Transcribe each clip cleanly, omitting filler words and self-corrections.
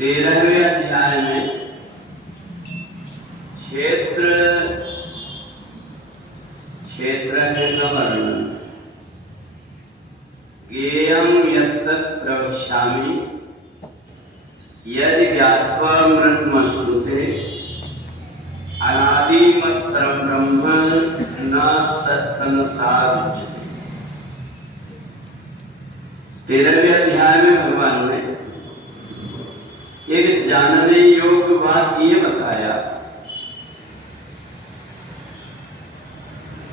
13वें अध्याय में क्षेत्र का वर्णन। ज्ञेयं यत्तत् प्रवक्ष्यामि यदि ज्ञात्वा मृतमश्नुते अनादिमत्तरं ब्रह्म न तत्कनसादुच्यते। 13वें अध्याय में भगवान ने एक जानने योग्य बात ये बताया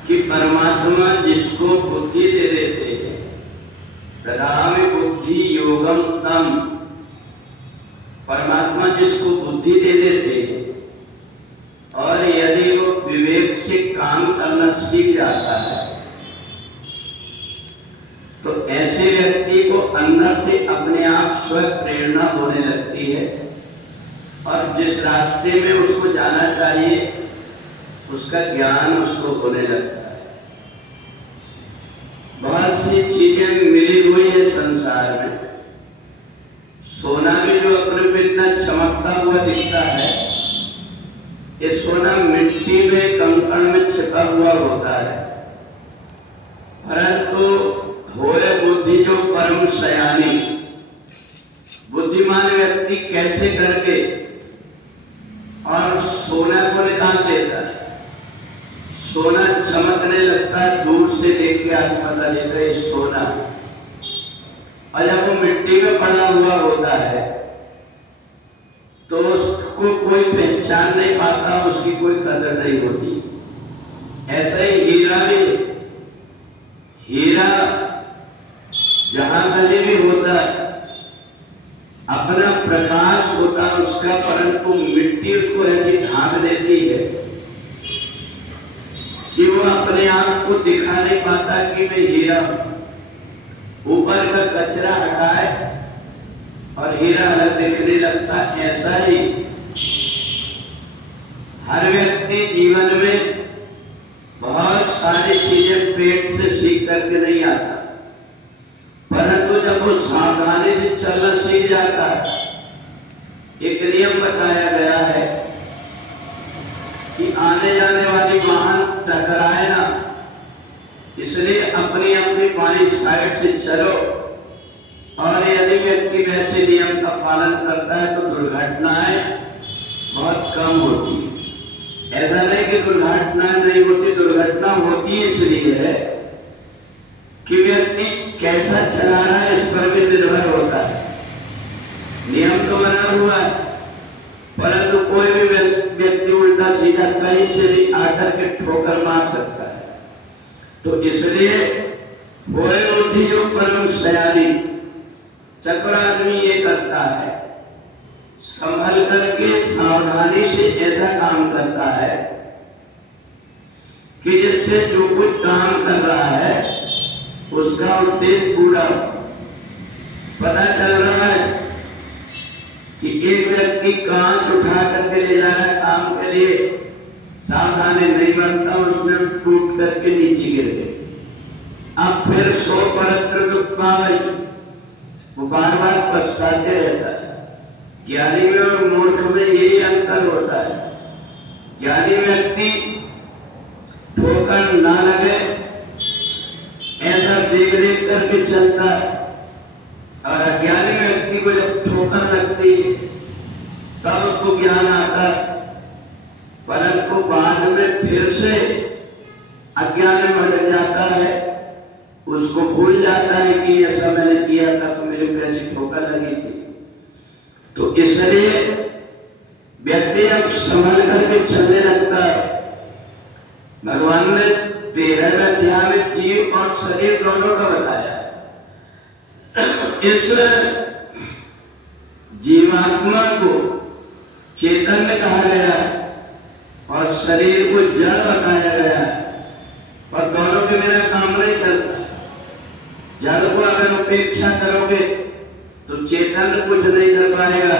कि परमात्मा जिसको बुद्धि दे देते हैं, ददामि बुद्धि योगम तम, परमात्मा जिसको बुद्धि दे देते हैं और यदि वो विवेक से काम करना सीख जाता है तो ऐसे व्यक्ति को अंदर से अपने आप स्व प्रेरणा होने लगती है और जिस रास्ते में उसको जाना चाहिए उसका ज्ञान उसको होने लगता है। बहुत सी चीजें मिली हुई है संसार में। सोना भी जो अपने में इतना चमकता हुआ दिखता है, ये सोना मिट्टी में कंकड़ में छिपा हुआ होता है, परंतु होए बुद्धि जो परम सयानी, बुद्धिमान व्यक्ति कैसे करके और सोना को निकाल लेता है। सोना चमकने लगता है, दूर से देख के आज पता चलता है सोना, और जब वो मिट्टी में पड़ा हुआ होता है तो उसको कोई पहचान नहीं पाता, उसकी कोई कदर नहीं होती। ऐसा ही हीरा भी, हीरा जहां कहीं भी होता है अपना प्रकाश होता है उसका, परंतु मिट्टी उसको ऐसी ढांक देती है कि वो अपने आप को दिखा नहीं पाता कि मैं हीरा हूं। ऊपर का कचरा हटाए और हीरा अलग दिखने लगता। ऐसा ही हर व्यक्ति जीवन में बहुत सारी चीजें पेट से सीख करके नहीं आता, परंतु जब वो सावधानी से चलना सीख जाता है, एक नियम बताया गया है कि आने जाने वाली वाहन टकराए ना, इसलिए अपनी अपनी बाईं साइड से चलो। और यदि व्यक्ति वैसे नियम का पालन करता है तो दुर्घटनाएं बहुत कम होती है। ऐसा नहीं कि दुर्घटनाएं नहीं होती, दुर्घटना होती इसलिए है कि व्यक्ति कैसा चला रहा है इस पर भी निर्भर होता है। नियम तो बना हुआ है, परंतु कोई भी व्यक्ति उल्टा सीधा कहीं से भी आकर के ठोकर मार सकता है। तो इसलिए होए बुद्धि जो परम सयानी, चक्र आदमी ये करता है, संभल करके सावधानी से ऐसा काम करता है कि जिससे जो कुछ काम कर रहा है उसका उद्देश्य पूरा। पता चल रहा है कि एक व्यक्ति कांच उठा करके ले जा रहा है काम के लिए, सावधानी नहीं बरता, उसने टूट करके नीचे गिर गए। अब फिर 100 परत पावे, वो बार बार पछताते रहता है। ज्ञानी में और मूर्ख में यही अंतर होता है। ज्ञानी व्यक्ति ठोकर ना लगे ऐसा देख देख करके चलता है, और अज्ञानी व्यक्ति को जब ठोकर लगती तब उसको ज्ञान आता है, परंतु बाद में फिर से अज्ञान में भटक जाता है, उसको भूल जाता है कि ऐसा मैंने किया था तो मेरे को ऐसी ठोकर लगी थी। तो इसलिए व्यक्ति अब संभल करके चलने लगता है। भगवान ने 13वें अध्याय में जीव और शरीर दोनों का बताया। इस जीवात्मा को चैतन्य कहा गया और शरीर को जड़ बताया गया, और दोनों के बिना काम नहीं चलता। जड़ को अगर उपेक्षा करोगे तो चेतन कुछ नहीं कर पाएगा,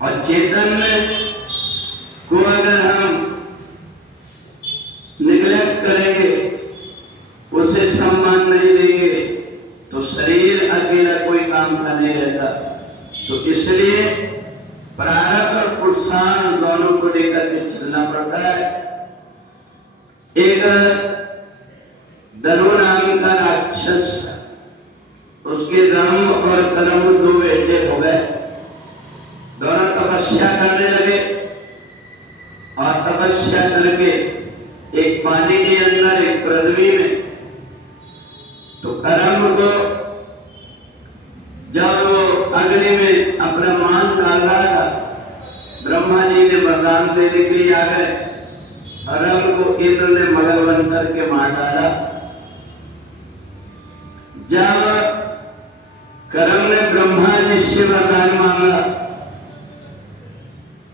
और चेतन को अगर हम निग्लेक्ट करेंगे, उसे सम्मान नहीं देंगे, तो शरीर अकेला कोई काम का नहीं रहता। तो इसलिए प्रारब्ध और पुरुषार्थ दोनों को लेकर के चलना पड़ता है। एक दनु नाम का राक्षस, उसके रम और कर्म दो बेटे हो गए। दोनों तपस्या करने लगे और तपस्या करके एक पानी के अंदर, एक पृथ्वी में। तो कर्म को जब वो अग्नि में अपना मान डाल रहा था, ब्रह्मा जी ने वरदान देने के लिए आ गए और रम को इंद्र ने मगर बन करके मार डाला। जब कर्म ने ब्रह्मा जी से वरदान मांगा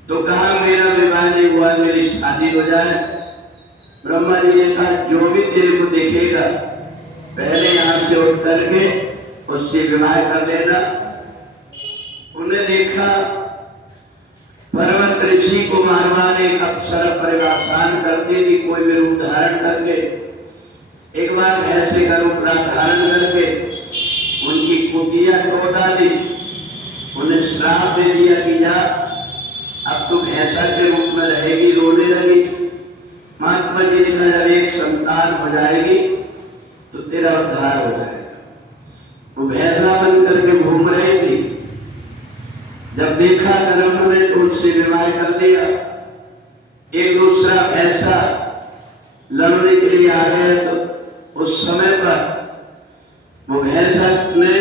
तो कहा मेरा विवाह नहीं हुआ, मेरी शादी हो जाए। ब्रह्मा जी ने कहा जो भी तेरे को देखेगा पहले यहां से उठ करके उससे विवाह कर देना। उन्हें देखा पर्वत ऋषि को मारवाने एक अप्सरा परिवासान करती थी, कोई भी रूप धारण करके। एक बार ऐसे का रूप धारण करके उनकी कुटिया तोड़ डाली, उन्हें श्राप दे दिया कि जा अब तू भैंसा के रूप में रहेगी। रोने लगी। महात्मा जी ने कहा जब एक संतान हो जाएगी तो तेरा उद्धार हो जाएगा। वो भैंसा बन करके घूम रही थी। जब देखा कर्म ने तो उनसे विवाह कर दिया। एक दूसरा भैंसा लड़ने के लिए आ गया तो उस समय पर वो भैंसा ने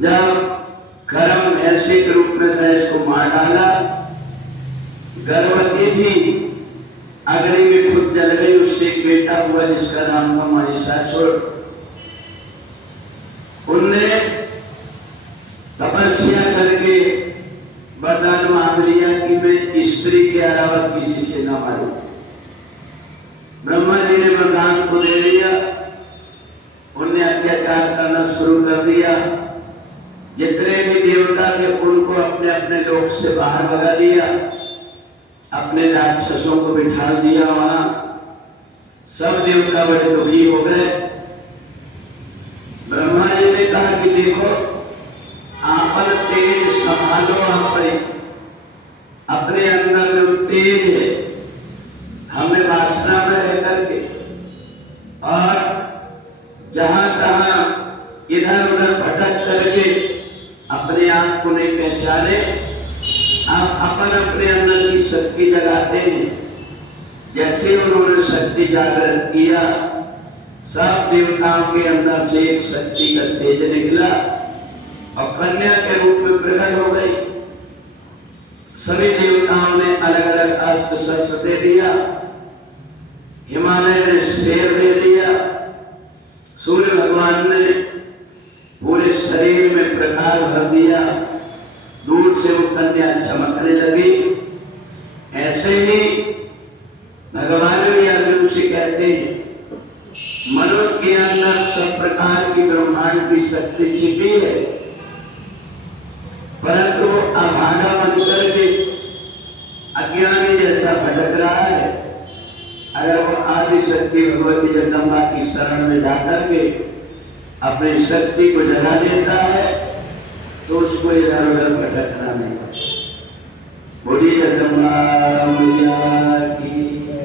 जब कर्म भैंसे के रूप में था इसको मार डाला। गर्भवती थी, अग्नि में खुद जल गई। उससे एक बेटा हुआ जिसका नाम था महिषासुर। उनने तपस्या करके वरदान मांग लिया कि मैं स्त्री के अलावा किसी से न मारूं। ब्रह्मा जी ने वरदान को दे दिया। उनने अत्याचार करना शुरू कर दिया। जितने भी देवता थे उनको अपने अपने लोक से बाहर भगा दिया। अपने राक्षसों को बिठा दिया वहां। सब देवता बड़े दुखी हो गए। ब्रह्मा जी ने कहा कि देखो आपन तेज संभालो, अपने अंदर जो तेज है हमें वासना में रह करके और जहां तहां इधर उधर भटक करके अपने आप को नहीं पहचाने। आप अपन अपने अंदर की शक्ति जगाते हैं। जैसे उन्होंने शक्ति जागृत किया, सब देवताओं के अंदर से एक शक्ति का तेज निकला और कन्या के रूप में प्रकट हो गई। सभी देवताओं ने अलग अलग अस्त्र शस्त्र दे दिया। हिमालय ने शेर दे दिया। सूर्य भगवान ने पूरे शरीर में प्रकाश भर दिया। दूर से वो कन्या चमकने लगी। ऐसे ही भगवान भी अर्जुन से कहते हैं मनुष्य के अंदर सब प्रकार की ब्रह्मांड की शक्ति छिपी है, परंतु वो अभागा बन करके अज्ञानी जैसा भटक रहा है। अगर वो आदि शक्ति भगवती जगदम्बा की शरण में जाकर के अपनी शक्ति को जगा लेता है तो उसको इधर उधर भटकना नहीं। बोलिए जगदम्बा मैया की।